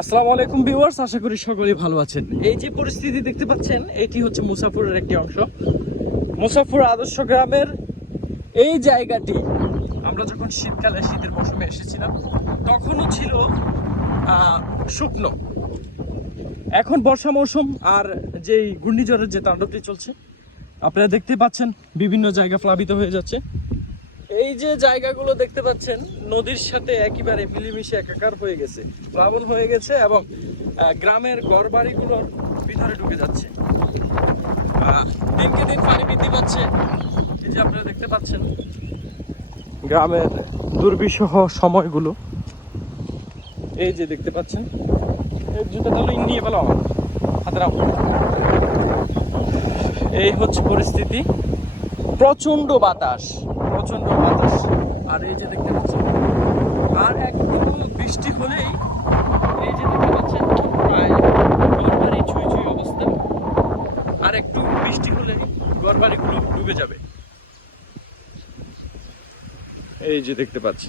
আসসালামু আলাইকুম ভিউয়ার্স, আশা করি সকলেই ভালো আছেন। এই যে পরিস্থিতি দেখতে পাচ্ছেন, এটি হচ্ছে মুসাফুরের একটি অংশ। মুসাফুর আদর্শ গ্রামের এই জায়গাটি আমরা যখন শীতকালে শীতের মৌসুমে এসেছিলাম তখনও ছিল শুকনো। এখন বর্ষা মৌসুম আর যেই ঘূর্ণিঝড়ের যে তাণ্ডবটি চলছে আপনারা দেখতে পাচ্ছেন, বিভিন্ন জায়গা প্লাবিত হয়ে যাচ্ছে। এই যে জায়গাগুলো দেখতে পাচ্ছেন নদীর সাথে একেবারে মিলেমিশে একাকার হয়ে গেছে, প্লাবন হয়ে গেছে এবং গ্রামের ঘরবাড়িগুলোর ভিতরে ঢুকে যাচ্ছে। দিনকে দিন পানি বৃদ্ধি পাচ্ছে। এই যে আপনারা দেখতে পাচ্ছেন গ্রামের দুর্বিষহ সময়গুলো, এই যে দেখতে পাচ্ছেন। এই জুতা তাহলে নিয়ে পেলাম হাতে নাও। এই হচ্ছে পরিস্থিতি, প্রচন্ড বাতাস আর এই যে দেখতে পাচ্ছেন, আর একটু বৃষ্টি হলেই এই যে দেখতে পাচ্ছেন প্রায় ঘরবাড়ি ছুঁই ছুঁই অবস্থা। আর একটু বৃষ্টি হলেই ঘরবাড়িগুলো ডুবে যাবে। এই যে দেখতে পাচ্ছি।